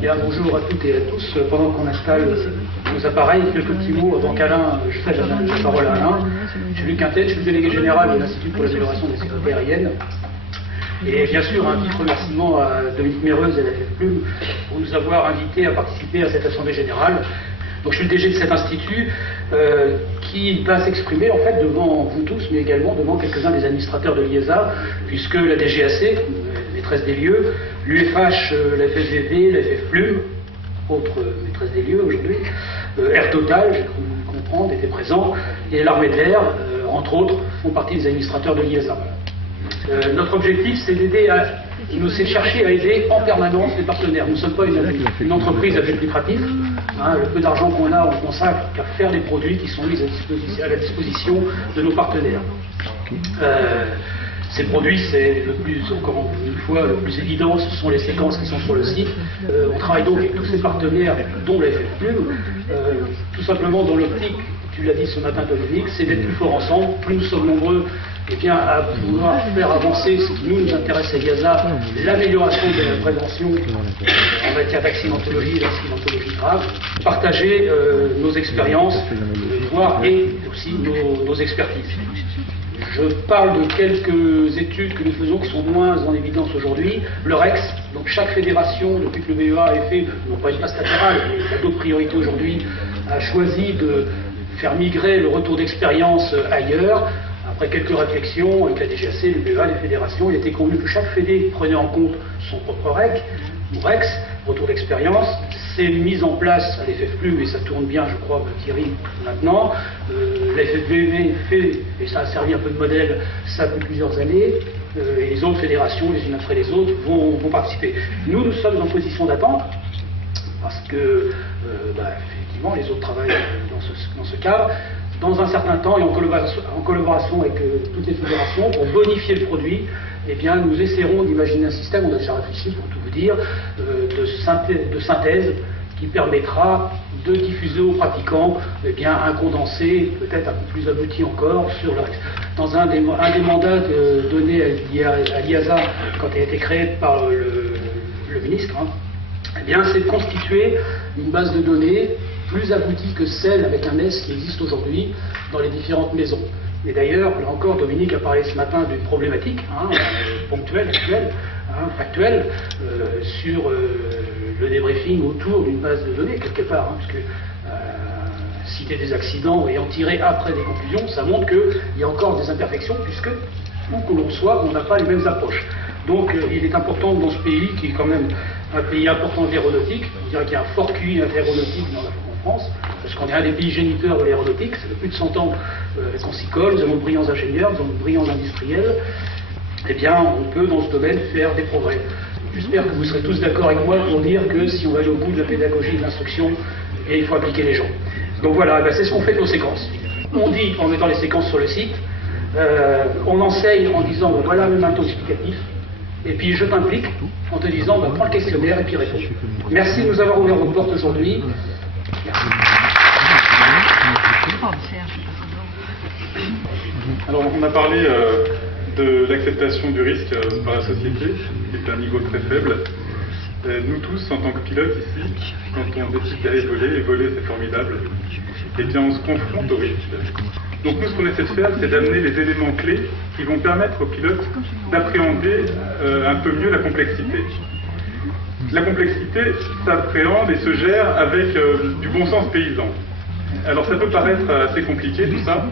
Bien, bonjour à toutes et à tous. Pendant qu'on installe nos appareils, quelques petits mots avant qu'Alain, je cède la parole à Alain. Je suis Luc Quintet, je suis le délégué général de l'Institut pour l'amélioration des sécurités aériennes. Et bien sûr, un petit remerciement à Dominique Méreuse et à la FFPlume pour nous avoir invités à participer à cette assemblée générale. Donc je suis le DG de cet institut qui va s'exprimer en fait devant vous tous, mais également devant quelques-uns des administrateurs de l'IESA, puisque la DGAC, maîtresse des lieux, l'UFH, la FSVV, la FFPlume, autre maîtresse des lieux aujourd'hui, Air Total, j'ai cru comprendre, était présent, et l'armée de l'air, entre autres, font partie des administrateurs de l'IESA. Notre objectif, c'est d'aider c'est de chercher à aider en permanence les partenaires. Nous ne sommes pas une entreprise à but lucratif. Le peu d'argent qu'on a, on consacre qu'à faire des produits qui sont mis à la disposition de nos partenaires. Ces produits, c'est le plus, encore une fois, le plus évident, ce sont les séquences qui sont sur le site. On travaille donc avec tous ces partenaires, dont la FFPlume, tout simplement dans l'optique, tu l'as dit ce matin Dominique, c'est d'être plus forts ensemble. Plus nous sommes nombreux à pouvoir faire avancer ce qui nous intéresse à IASA, l'amélioration de la prévention en matière d'accidentologie et d'accidentologie grave, partager nos expériences, voire et aussi nos expertises. Je parle de quelques études que nous faisons qui sont moins en évidence aujourd'hui. Le REX, donc chaque fédération, depuis que le BEA est fait, non pas une passe latérale, mais il y a d'autres priorités aujourd'hui, a choisi de faire migrer le retour d'expérience ailleurs. Après quelques réflexions avec la DGAC, le BEA, les fédérations, il était convenu que chaque fédé prenait en compte son propre REC, ou REX, retour d'expérience. C'est mis en place à l'FFPlume, et ça tourne bien, je crois, Thierry, maintenant. La FFVV fait, et ça a servi un peu de modèle, ça depuis plusieurs années, et les autres fédérations, les unes après les autres, vont participer. Nous sommes en position d'attente, parce que, effectivement, les autres travaillent dans ce cadre. Dans un certain temps et en collaboration avec toutes les fédérations, pour bonifier le produit, eh bien, nous essaierons d'imaginer un système, on a déjà réfléchi pour tout vous dire, de synthèse qui permettra de diffuser aux pratiquants un condensé peut-être un peu plus abouti encore sur le REX. Dans un des mandats donnés à l'IASA quand elle a été créée par le ministre, c'est de constituer une base de données plus aboutie que celle avec un S qui existe aujourd'hui dans les différentes maisons. Et d'ailleurs, là encore, Dominique a parlé ce matin d'une problématique ponctuelle, actuelle, factuelle, sur le débriefing autour d'une base de données, quelque part, puisque citer des accidents et en tirer après des conclusions, ça montre qu'il y a encore des imperfections, puisque, où que l'on soit, on n'a pas les mêmes approches. Donc, il est important dans ce pays, qui est quand même un pays important de l'aéronautique, on dirait qu'il y a un fort QI aéronautique en France, parce qu'on est un des pays géniteurs de l'aéronautique, ça fait plus de 100 ans qu'on s'y colle, nous avons de brillants ingénieurs, nous avons de brillants industriels, on peut dans ce domaine faire des progrès. J'espère que vous serez tous d'accord avec moi pour dire que si on va aller au bout de la pédagogie et de l'instruction, il faut appliquer les gens. Donc voilà, c'est ce qu'on fait de nos séquences. On dit en mettant les séquences sur le site, on enseigne en disant voilà le méthode explicatif, et puis je t'implique en te disant prends le questionnaire et puis réponds. Merci de nous avoir ouvert vos portes aujourd'hui. Merci. Alors on a parlé de l'acceptation du risque par la société, qui est un niveau très faible. Nous tous, en tant que pilotes ici, quand on décide d'aller voler, et voler c'est formidable, on se confronte au risque. Donc nous, ce qu'on essaie de faire, c'est d'amener les éléments clés qui vont permettre aux pilotes d'appréhender un peu mieux la complexité. La complexité s'appréhende et se gère avec du bon sens paysan. Alors ça peut paraître assez compliqué tout ça,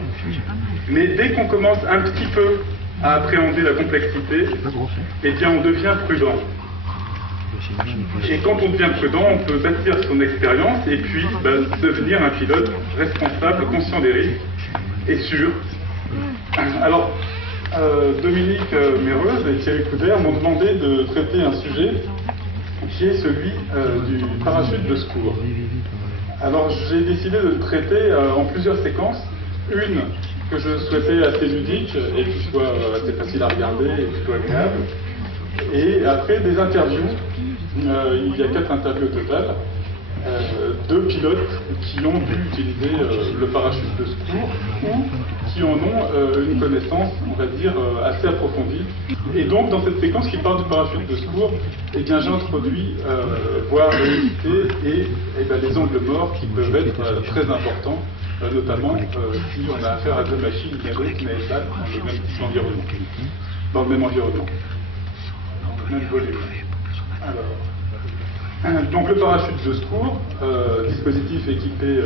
mais dès qu'on commence un petit peu à appréhender la complexité, on devient prudent. Et quand on devient prudent, on peut bâtir son expérience et puis devenir un pilote responsable, conscient des risques et sûr. Alors, Dominique Méreuse et Thierry Coudert m'ont demandé de traiter un sujet qui est celui du parachute de secours. Alors j'ai décidé de le traiter en plusieurs séquences. Une que je souhaitais assez ludique et qui soit assez facile à regarder et plutôt agréable. Et après des interviews, il y a 4 interviews au total, de pilotes qui ont dû utiliser le parachute de secours ou qui en ont une connaissance, on va dire, assez approfondie. Et donc, dans cette séquence qui parle du parachute de secours, eh bien, j'ai introduit voir l'unité et les angles morts qui peuvent être très importants, notamment si on a affaire à deux machines numériques mais pas dans le même environnement, dans le même environnement, même volume. Alors, donc le parachute de secours, dispositif équipé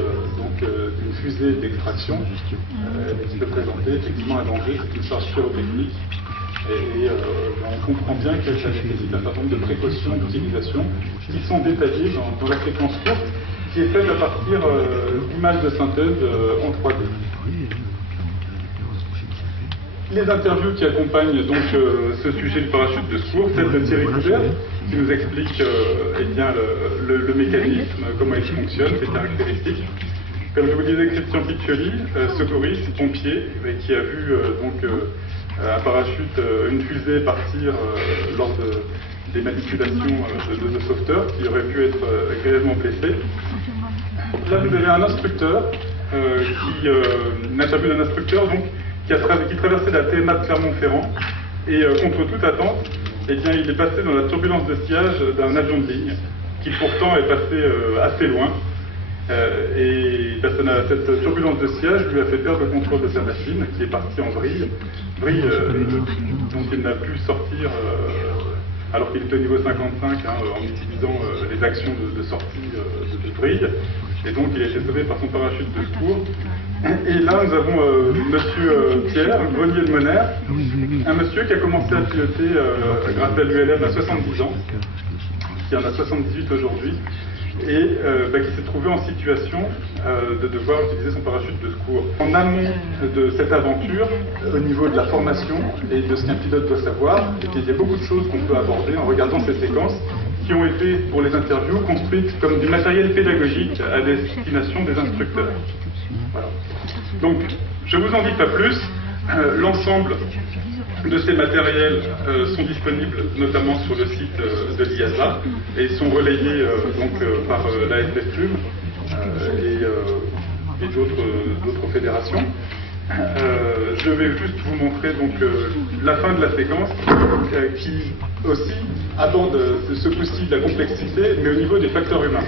d'une fusée d'extraction, qui peut présenter effectivement un danger, c'est une charge pyrotechnique. Et on comprend bien que ça nécessite un certain nombre de précautions d'utilisation qui sont détaillées dans la séquence courte, qui est faite à partir d'images de synthèse en 3D. Les interviews qui accompagnent donc ce sujet du parachute de secours, celle de Thierry Coubert, qui nous explique le mécanisme, comment il fonctionne, ses caractéristiques. Comme je vous disais, Christian Piccioli, secouriste, pompier, qui a vu un parachute, une fusée partir lors des manipulations de sauveteurs qui auraient pu être grièvement blessés. Là, vous avez un instructeur, une interview d'un instructeur donc, qui traversait la TMA de Clermont-Ferrand et contre toute attente, eh bien, il est passé dans la turbulence de sillage d'un avion de ligne qui pourtant est passé assez loin. Et cette turbulence de siège lui a fait perdre le contrôle de sa machine qui est partie en vrille, dont il n'a pu sortir alors qu'il était au niveau 55 en utilisant les actions de sortie de vrille, et donc il a été sauvé par son parachute de secours. Et là nous avons monsieur Pierre Grenier de Moner, un monsieur qui a commencé à piloter grâce à l'ULM à 70 ans, qui en a 78 aujourd'hui, et qui s'est trouvé en situation de devoir utiliser son parachute de secours. En amont de cette aventure, au niveau de la formation et de ce qu'un pilote doit savoir, il y a beaucoup de choses qu'on peut aborder en regardant ces séquences qui ont été, pour les interviews, construites comme du matériel pédagogique à destination des instructeurs. Voilà. Donc, je ne vous en dis pas plus. L'ensemble de ces matériels sont disponibles notamment sur le site de l'IASA et sont relayés par la FFUM et d'autres fédérations. Je vais juste vous montrer la fin de la séquence qui aussi aborde ce coup-ci de la complexité, mais au niveau des facteurs humains.